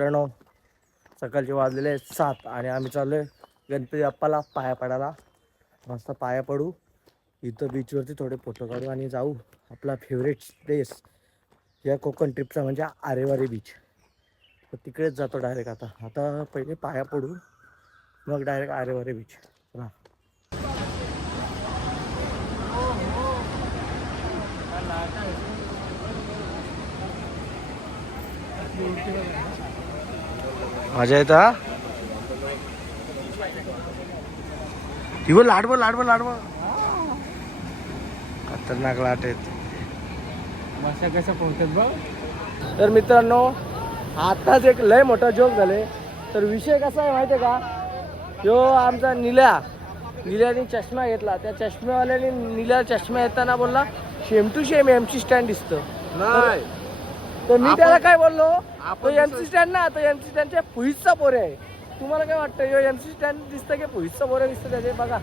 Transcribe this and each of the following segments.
मित्रांनो, सकाळचे वाजलेले 7 आणि आम्ही चाललोय गणपती बाप्पाला पाया पडायला. मस्त पाया पडू, इथं बीचवरती थोडे फोटो काढू आणि जाऊ आपला फेवरेट प्लेस या कोकण ट्रिपचा म्हणजे आरेवारे बीच. तर तिकडेच जातो डायरेक्ट. आता पहिले पाया पडू, मग डायरेक्ट आरेवारे बीच. चला. मजा येत हा. हिव लाडवं खतरनाक लाट आहेत. माशा कशा पोहतात बघ. तर मित्रांनो, आताच एक लय मोठा जोक झाले. तर विषय कसा आहे माहिती आहे का, जो आमचा निल्याने चष्मा घेतला. त्या चष्मेवाल्याने निल्या चष्मा येताना बोलला same to same MC stand दिसतं. नाही तर मी त्याला काय बोललो, तो एमसी स्टँड ना, तो एमसी स्टँडच्या पुहीचा पोरे आहे. तुम्हाला काय वाटतं, यो एमसी स्टँड दिसतं की पुहीचा पोरे दिसतं? त्याचे बघा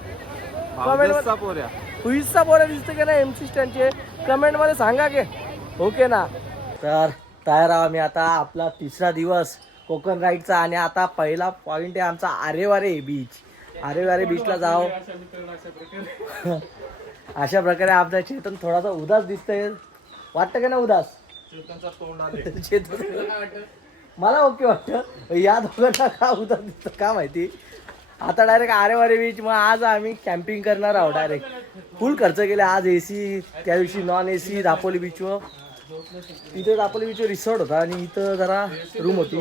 पुहीचा पोरे दिसतं की नाही एमसी स्टँडचे, कमेंट मध्ये सांगा की ओके ना. तर तयार आहो आम्ही. आता आपला 3रा दिवस कोकण राईडचा आणि आता पहिला पॉइंट आहे आमचा आरेवारे बीच. आरेवारे बीचला जाओ. अशा प्रकारे आमचा चेतन थोडासा उदास दिसतोय, वाटतं का ना उदास? मला ओके वाटतं, या दोघांना का उदास दिसतं का माहिती. आता डायरेक्ट आरेवारे बीच. मग आज आम्ही कॅम्पिंग करणार आहोत. डायरेक्ट फुल खर्च केले आज. एसी, त्या दिवशी नॉन एसी. दापोली बीचवर, इथे दापोली बीचवर रिसॉर्ट होता आणि इथं जरा रूम होती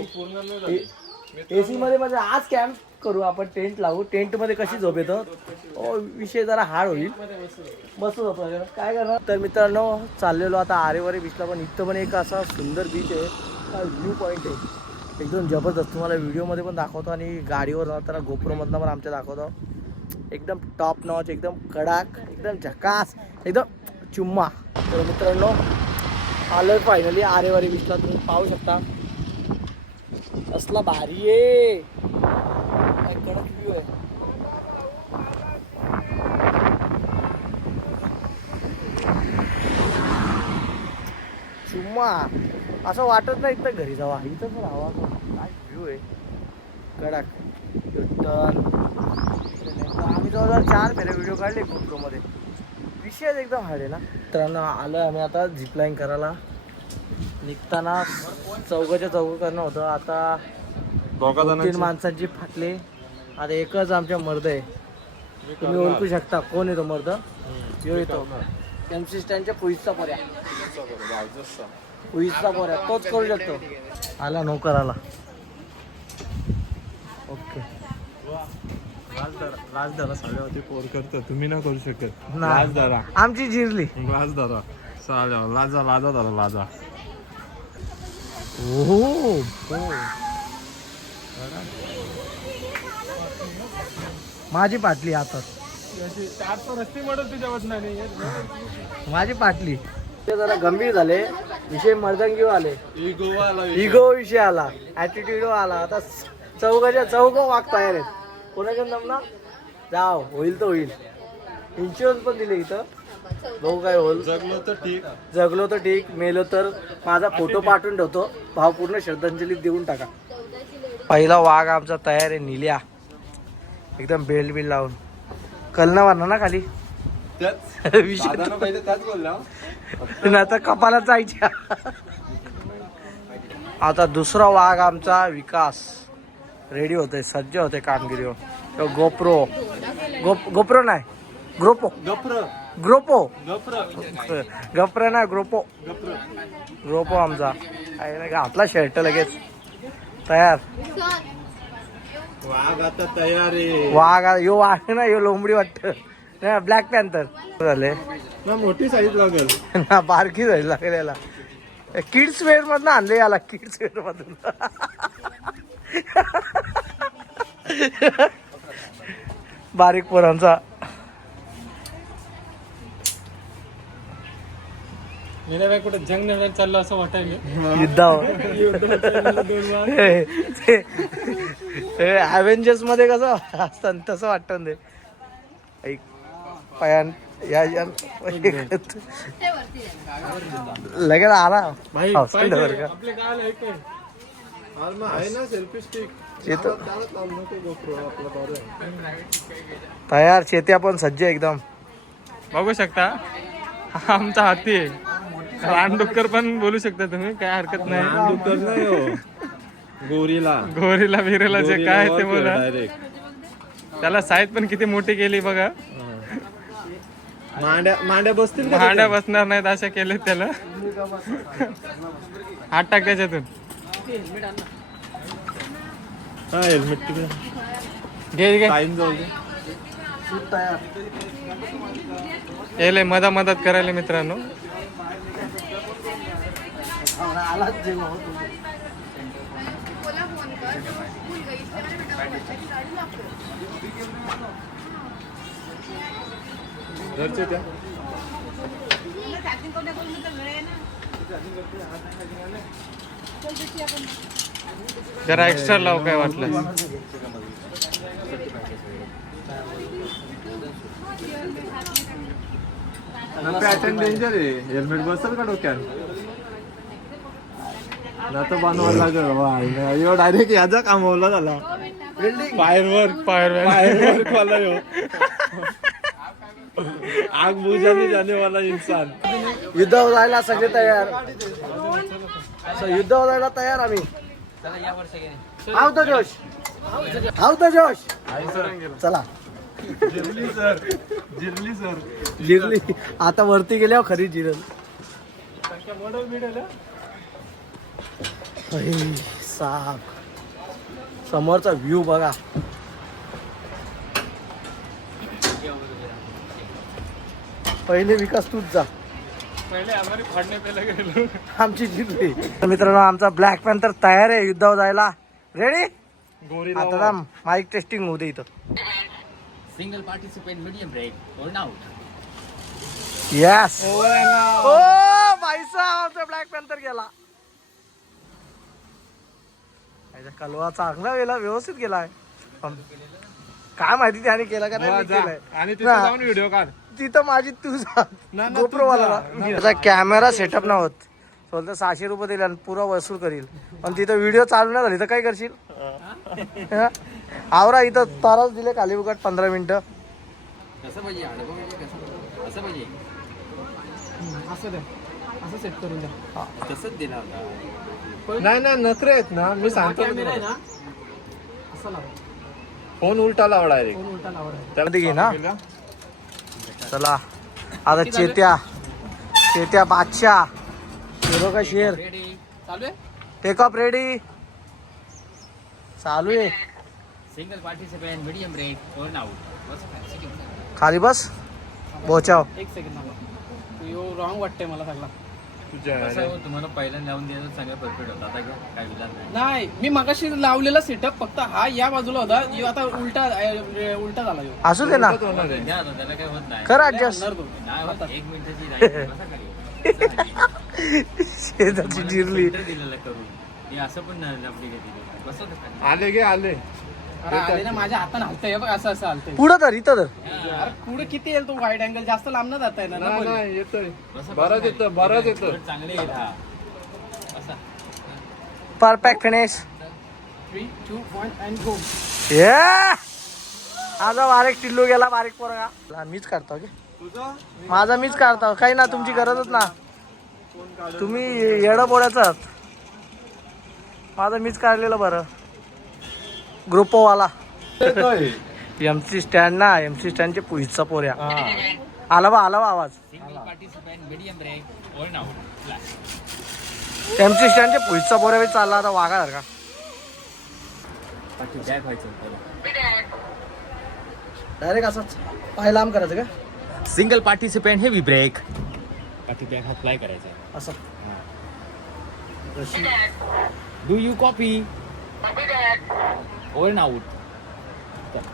एसी मध्ये. म्हणजे आज कॅम्प करू आपण, टेंट लावू. टेंट मध्ये कशी झोप येतं, विषय जरा हार्ड होईल. मस्त झोप काय करणार. तर मित्रांनो, चाललेलो आता आरेवारे बीचला. पण इथं पण एक असा सुंदर बीच आहे, व्ह्यू पॉईंट आहे एकदम जबरदस्त. तुम्हाला व्हिडिओमध्ये पण दाखवतो आणि गाडीवर जाताना गोप्रोमधनं पण आमच्या दाखवतो. एकदम टॉप नॉच, एकदम कडाक, एकदम झकास, एकदम चुम्मा. तर मित्रांनो, आलं फायनली आरेवारे बीचला. तुम्ही पाहू शकता असला भारी आहे, काय कडक व्ह्यू आहे. चुम्मा. असं वाटत नाही इथं घरी जावा, इथं पण हवा. काय व्ह्यू आहे कडक. टन आम्ही जवळजवळ 4 फेऱ्या व्हिडिओ काढले गोप्रोमध्ये. विषय एकदम हार्ड आहे ना. मित्रांनो, आलो आम्ही आता झिपलाईन करायला. निघताना चौघाच्या करणं होतं. आता 2-3 माणसांची फाटले. आता एकच आमच्या मर्द आहे. तुम्ही ओळखू शकता कोण येतो मर्द. यो येतो एमसी स्टँडच्या पुहीचा पोऱ्या. तोच करू शकतो. आला नोकर आला. ओके. लाजदारा सगळ्यावरती पोर करतो, तुम्ही ना करू शकत. लाजदारा आमची जिरली. लाजदारा चालेल. लाजा. हो. माझी पाटली हातात. 400 रस्ते म्हणत तुझ्यावर नाही. माझी पाटली. ते जरा गंभीर झाले विषय. मर्दंगी आले, इगो विषय आला, ऍटिट्यूड आला. आता चौघ वाघ तयार आहेत. कोणाच्या नमना जाव, होईल तर होईल. इन्शुरन्स पण दिले इथं. भाऊ काय होईल, जगलो तर ठीक, मेलो तर माझा फोटो पाठवून ठेवतो. भावपूर्ण श्रद्धांजली देऊन टाका. पहिला वाघ आमचा तयार आहे, निल्या. एकदम बेल्ट बिल लावून. कलना मारणार ना खाली. आता कपाला जायच्या. आता दुसरा वाघ आमचा विकास रेडी होते, सज्ज होते कामगिरीवर. गोप्रो नाही, ग्रोपो आमचा. घातला शर्ट लगेच तयार. वाघ आता तयार आहे. वाघ यो वाघ ना, यो लोंबडी वाटत. ब्लॅक पॅन्थर झाले ना. मोठी साईज लागेल ना, बारकी साईज लागेल याला. किड्स वेअर मधून आणले याला, किड्स वेअर मधून. बारीक पोरांचा. कुठे जंग नाही चाललं असं वाटायला. युद्धावर अव्हेंजर्स मध्ये कसं असतं तसं वाटतं ते. ऐक पायान या लगेच आला. आहे ना सेल्फी स्टिक तयार चेत्या पण सज्ज एकदम. बघू शकता हा आमचा हाती आहे. रानडुक्कर पण बोलू शकता तुम्ही, काय हरकत नाही. गोरीला बिरेला जे काय ते बोला. त्याला साईज पण किती मोठी केली बघा. मांड्या बसतील भांड्या बसणार नाहीत अशा केले त्याला. हात टाक त्याच्यातून. हेल्मेट घे घे. तयार यायला मदत करायला मित्रांनो. आलाच जेव्हा जरा एक्स्ट्रा लाव काय वाटलं. पॅटर्न डेंजर आहे. हेल्मेट बसल का डोक्यात? आता बनवायला लागल. डायरेक्ट याचा कामवला झाला. फायरवर्क वाला ह्यो. आग बुझाने जाने वाला इंसान. युद्धावर जायला सगळे तयार. युद्धावर जायला तयार आम्ही. हाव द जोश, हाव द जोश. चला जिरली आता वरती गेल्यावर खरी जिरल. साप समोरचा व्ह्यू बघा. पहिले विकास तूच जा. पहिले आम्हाला फाडणे पहिला गेलो. आमची जिरली. मित्रांनो आमचा ब्लॅक पॅन्थर तयार आहे युद्धावर जायला. रेडी. आता ना माईक टेस्टिंग होऊ दे इथं. Single participant medium break or out. Yes. ओ भाई साहब आमचा ब्लॅक पॅन्थर गेला. कलवा चांगला गेला, व्यवस्थित गेलाय. काय माहिती त्याने केला का नाही केलाय. आणि तिथे जाऊन व्हिडिओ काढ. तिथं माझी तुझा गोप्रो वाला त्याचा कॅमेरा सेटअप नाही होत. बोलतो 600 रुपये दिले आणि पुरा वसूल करील. पण तिथं व्हिडिओ चालू नाही झाली तर काय करशील. हं? आवरा इथं ताराच दिले खाली उघड 15 मिनिटं. कसं पाहिजे आडवं म्हणजे कसं असं पाहिजे. असं द्या, असं सेट करून द्या. तसंच दिला होता. नाही नखरे आहेत ना. मी सांगतो ना असं लाव. फोन उलटा लावा डायरेक्ट. फोन उलटा लावा. त्याला घे ना. चला आता चेत्या बादशाह शेरो का शेर. रेडी चालू आहे. Take off ready. चालू आहे. Single participant medium break or out. बस second. खाली बस बोचाव. एक सेकंड तू रॉंग वाटतंय मला सगळा. कसं आहे हो, तुम्हाला पहिल्यांदा लावून द्यायचं सगळं परफेक्ट होता. आता काय विचार नाही. नाही मी मगाशी लावलेला सेटअप फक्त हा या बाजूला होता. ह्यो आता उलटा झाला ह्यो. असू दे ना. द्या आता, त्याला काय होत नाही. कर ऍडजस्ट. नाही होत. 1 मिनिटाची राहील. बसा खाली. शेताची जिरली. Filter दिलेलं करून हे असं पण लपडी घेतली. बस आले गे आले. आले ना माझ्या हाताने हलतंय बघ. असं हलतंय. पुढं तर इथं तर अरे पुढे किती येईल तो वाईड अँगल. जास्त लांब न जाता येणार ना. नाही येतोय. बरंच येतं. चांगले येत. हा असा परफेक्ट फिनिश. 3, 2, 1 and go. ये माझा बारीक टिल्लू गेला. बारीक पोरगा मीच काढतो की माझा मीच काढतो. काही ना तुमची गरजच ना. तुम्ही येडं पोळ्याच. माझं मीच काढलेलं बरं. ग्रुपोवाला एमसी स्टँड ना. एमसी स्टँडचे पुढचा पोऱ्या. आला बा आवाज. Single participant medium break or out. MC स्टँडचे पुढचा पोऱ्या बी चालला आता वागा का. बाकी बॅक व्हायचं त्याला. डायरेक्ट असंच पाय लांब करायचं का. Single participant heavy break. बाकी बॅक हात फ्लाय करायचा. असं do you copy or out.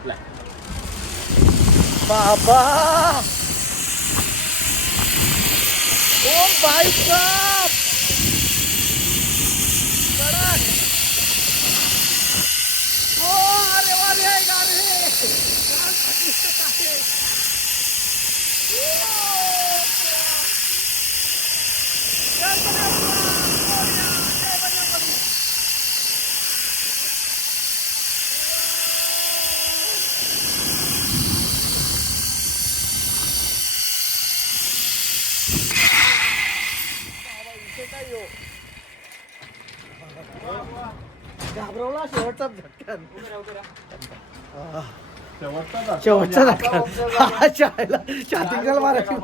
Fly. बाबा ओ भाई साहब कडक. ओ अरे वा रे गाडी. घाबरवला शेवटचा झटकन. शेवटचा झटका चायला छातीला मारायची.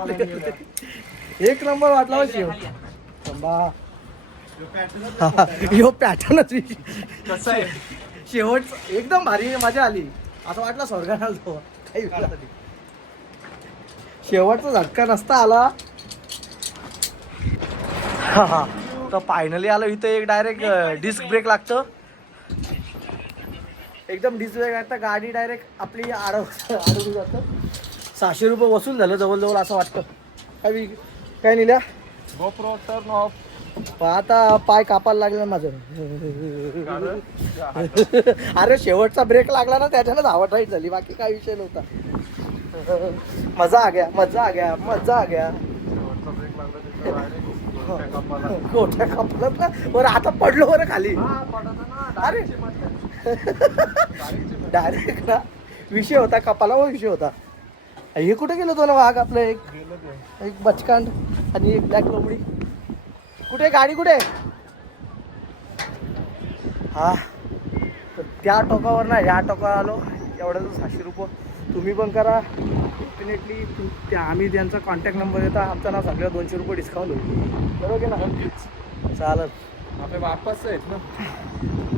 एक नंबर वाटला हो शेवट. यो पॅटर्नच कसं आहे शेवट एकदम भारी मजा आली. असं वाटलं स्वर्गात आलो काही विचार नाही. शेवटचा झटका नसता आला. हा तर फायनली आलो इथं. एक डायरेक्ट डिस्क ब्रेक लागतं. एकदम डिस्क ब्रेक लागतं. गाडी डायरेक्ट आपली अडवून जातं. 600 रुपये वसूल झालं जवळजवळ असं वाटतं. काय निल्या गोप्रो टर्न ऑफ. आता पाय कापायला लागला माझं. अरे शेवटचा ब्रेक लागला ना त्याच्यानं धावा टाईट झाली. बाकी काय विषय नव्हता. मजा आ गया मजा आ गया मजा आ गया. गोठ्या कापला ना बरं. आता पडलो बरं खाली. अरे डायरेक्ट ना विषय होता कपाला व विषय होता. हे कुठे गेलो तो ना वाघ आपलं. एक बचकांड आणि एक ब्लॅक लोमडी. कुठे गाडी कुठे. हा त्या टोकावर ना ह्या टोकावर आलो. एवढ्याच 600 रुपये. तुम्ही पण करा डेफिनेटली. त्या आम्ही त्यांचा कॉन्टॅक्ट नंबर देता. आमचा ना सगळ्या 200 रुपये डिस्काउंट होईल. बरोबर आहे ना. चालत आपले वापस आहेत ना.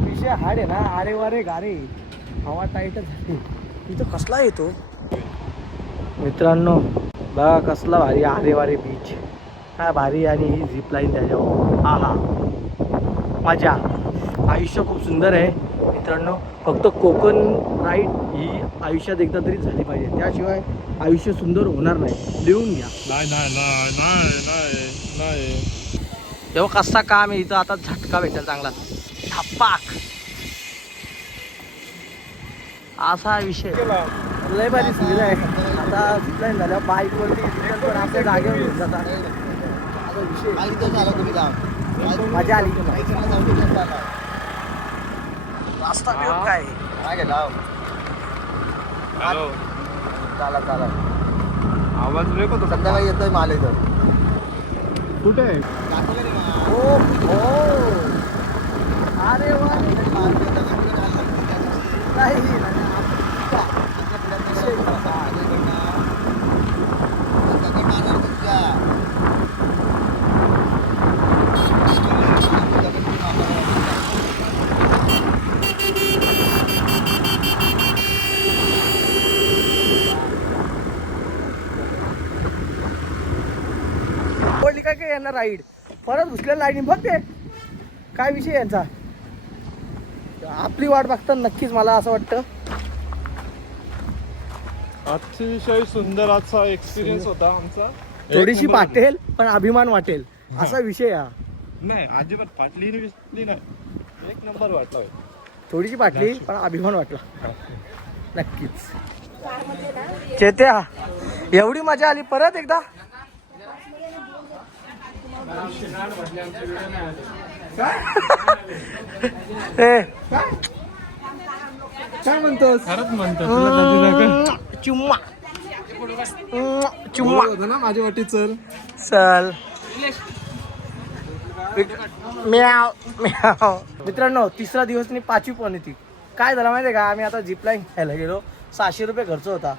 विषय हाड आहे ना. आरे वारे गारे हवा टाईटच झाली. इथं कसला येतो मित्रांनो. बघा कसला भारी आरे वारे बीच. काय भारी. आणि ही झिप लाईन त्याच्यावर. हा हा मजा. आयुष्य खूप सुंदर आहे मित्रांनो. फक्त कोकण राईड ही आयुष्यात एकदा तरी झाली पाहिजे. त्याशिवाय आयुष्य सुंदर होणार नाही. लिहून घ्या. नाही तेव्हा कसा काम आहे इथं. आता झटका भेटेल चांगला धप्पाक असा विषय. लय भारी सुविधा आहे. आता झिपलाईन झाल्यावर बाईकवरती पण आपल्या जागेवर घेऊन जातात. असा विषय मजा आली. रास्ता बिव काय चाला आवाज ब्रेक होतो. संध्याकाळी येतोय माल इथं. कुठे आहे. हो अरे वा. पडली काय काय यांना राईड परत घुसल्या लाईनी. बघ ते काय विषय यांचा. आपली वाट बघतात नक्कीच. मला असं वाटतं अतिशय सुंदर आजचा एक्सपिरियन्स होता आमचा. थोडीशी पाटेल पण अभिमान वाटेल असा विषय हा. नाही अजिबात फाटली विसली नाही. एक नंबर वाटला. थोडीशी पाटली पण अभिमान वाटला नक्कीच. चेत्या एवढी मजा आली. परत एकदा काय म्हणतोस. खरंच म्हणतो. चुम्मा चुम्मा होता ना माझ्या वाटी. चल चल म्याव म्याव. मित्रांनो 3रा दिवस आणि 5वी पण येते. काय झालं माहिती आहे का. आम्ही आता झिपलाईन घ्यायला गेलो. 600 रुपये खर्च होता.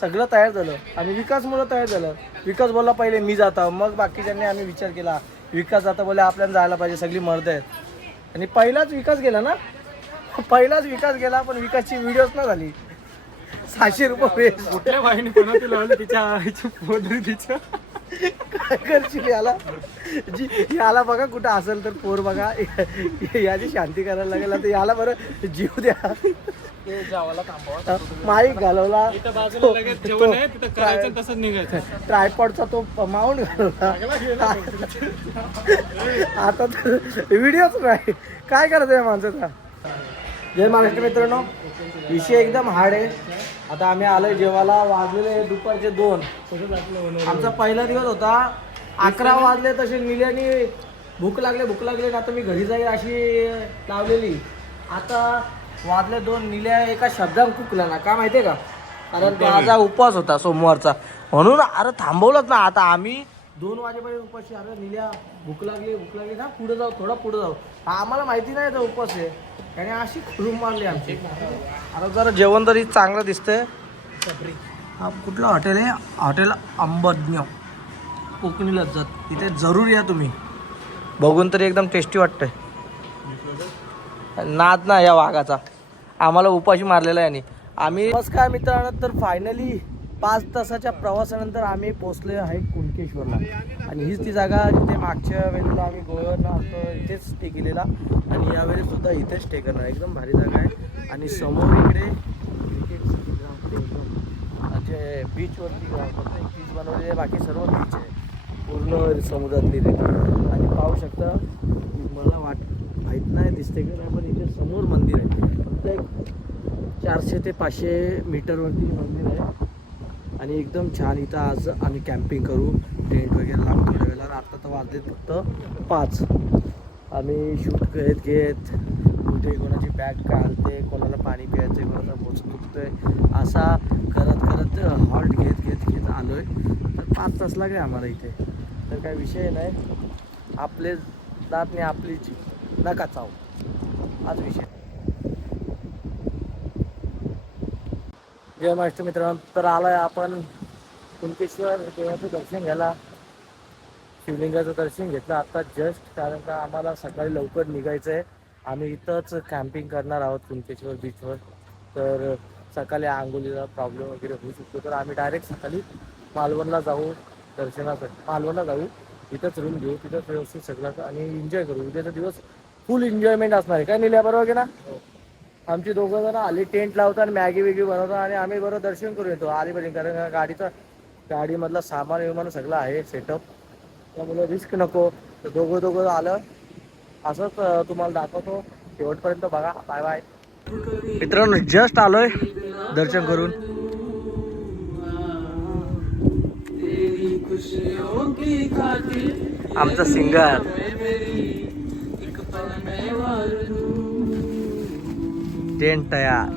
सगळं तयार झालं आणि विकासमुळं तयार झालं. विकास बोलला पहिले मी जाता. मग बाकीच्यांनी आम्ही विचार केला. विकास जाता बोले आपल्याला जायला पाहिजे. सगळी मर्द आहेत. आणि पहिलाच विकास गेला ना. पहिलाच विकास गेला पण विकासची व्हिडिओच ना झाली. 600 रुपये कुठल्या बाईने कोणाला लावलं तिच्या काय करशील याला. याला बघा कुठं असेल तर पोर बघा. याची शांती करायला लागेल. आता याला बरं जीव द्या. माईक घालवला. ट्रायपॉडचा तो माउंट घालवला. आता तर व्हिडिओच नाही. काय करायचं या माणसाचा. जय महाराष्ट्र मित्रांनो. विषय एकदम हार्ड आहे. आता आम्ही आलोय जेवायला. वाजलेले दुपारचे 2. आमचा पहिला दिवस होता. 11 वाजले तसे निल्याने भूक लागले. आता मी घरी जाईल अशी लावलेली. आता वाजले 2. निल्या एका शब्दात कुकला ना. का माहितीये का. कारण माझा उपवास होता सोमवारचा. म्हणून अरे थांबवलंच ना. आता आम्ही 2 वाजेपर्यंत उपाशी. अरे निल्या भूक लागली ना, पुढे जाऊ, थोडा पुढे जाऊ. आम्हाला माहिती नाही तो उपास आहे आणि अशी रूम मारली आमची. आता जरा जेवण तरी चांगलं दिसतंय. हा कुठलं हॉटेल आहे? हॉटेल अंबज्ञ कोकणी लज्जत. इथे जरूर या तुम्ही, बघून तरी एकदम टेस्टी वाटतंय. नाद ना या वाघाचा, आम्हाला उपाशी मारलेला आहे. आणि आम्ही नमस्कार मित्रांनो, तर फायनली 5 तासाच्या प्रवासानंतर आम्ही पोहोचलो आहे कुणकेश्वरला. आणि हीच ती जागा जिथे मागच्या वेळेला आम्ही गोव्यावरनं आलतो, इथेच स्टे केलेला आणि यावेळेस सुद्धा इथेच स्टे करणार. एकदम भारी जागा आहे. आणि समोर इकडे जे बीचवरती बीच बनवलेले आहे, बाकी सर्व बीच आहे पूर्ण समुद्रातली रेती. आणि पाहू शकता, मला माहीत नाही दिसते की नाही, पण इथे समोर मंदिर आहे. फक्त एक 400 ते 500 मीटरवरती मंदिर आहे. आणि एकदम छान. इथं आज आम्ही कॅम्पिंग करू, टेंट वगैरे लावून थोड्या वेळेला. आता तर वाजलेत फक्त 5. आम्ही शूट घेत कुठे कोणाची बॅग काढते, कोणाला पाणी प्यायचं, कोणाला बोच दुखतोय, असा करत हॉल्ट घेत आलो आहे. तर 5 तास लागले आम्हाला इथे. तर काही विषय नाही, आपले दात नाही आपली जी नका चाव, हाच विषय. जय महाराष्ट्र मित्रांनो, तर आलोय आपण कुणकेश्वर देवाचं दर्शन घ्यायला. शिवलिंगाचं दर्शन घेतलं आता जस्ट, कारण का आम्हाला सकाळी लवकर निघायचं आहे. आम्ही इथंच कॅम्पिंग करणार आहोत कुणकेश्वर बीचवर. तर सकाळी आंघोळीला प्रॉब्लेम वगैरे होऊ शकतो, तर आम्ही डायरेक्ट सकाळी मालवणला जाऊ दर्शनासाठी. मालवणला जाऊ, तिथंच रूम घेऊ, तिथंच व्यवस्थित सगळं आणि एन्जॉय करू. उद्याचा दिवस फुल एन्जॉयमेंट असणार आहे. काय निल्या बरोबर ना? आमची 2 जण आली, टेंट लावतात आणि मॅगी बनवतात आणि आम्ही बरोबर दर्शन करून येतो आलीपर्यंत. कारण गाडीमधला सामान सगळं आहे सेटअप, त्यामुळे रिस्क नको. तर दोघं आलं असंच तुम्हाला दाखवतो. शेवटपर्यंत बघा. बाय बाय मित्रांनो, जस्ट आलोय दर्शन करून. आमचा सिंगर टेंट तयार.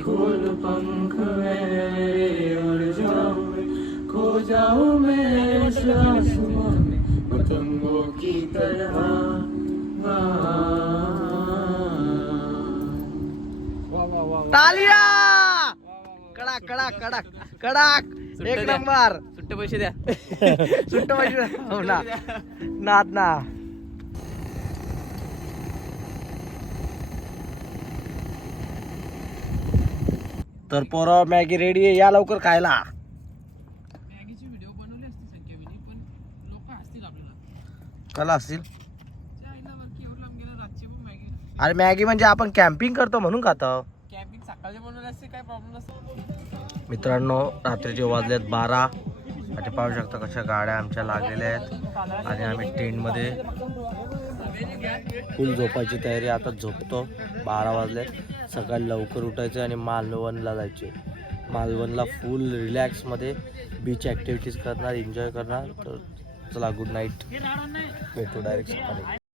खोल पंख मेरे उड़ जाऊं, खो जाऊं मैं उस आसमां में पतंगों की तरह. तालिया कडक कडक कडक कडक, एक नंबर. सुट्टे पैसे द्या. सुट्ट पैसे हो ना, नाद ना. तर पोरं मॅगी रेडी आहे, या लवकर खायला. मॅगीची व्हिडिओ बनवली असती संख्याविनी, पण लोक असतील आपल्याला. कला असतील. एवढं लांब गेलं रातची पण मॅगी. अरे मॅगी म्हणजे आपण कॅम्पिंग करतो म्हणून खातो. कॅम्पिंग सकाळी बनवली असते, काय प्रॉब्लेम नसतो. मित्रांनो, रात्रीचे वाजलेत 12 आणि पाहू शकता कशा गाड्या आमच्या लागलेल्या आहेत. आणि आम्ही टेंटमध्ये फुल झोपायची तयारी. आता झोपतो. 12 वाजले. सकाळी लवकर उठायचं आणि मालवणला जायचे. मालवणला फुल रिलॅक्समध्ये बीच ॲक्टिव्हिटीज करणार, एन्जॉय करणार. तर चला, गुड नाईट, भेटू डायरेक्ट सकाळी.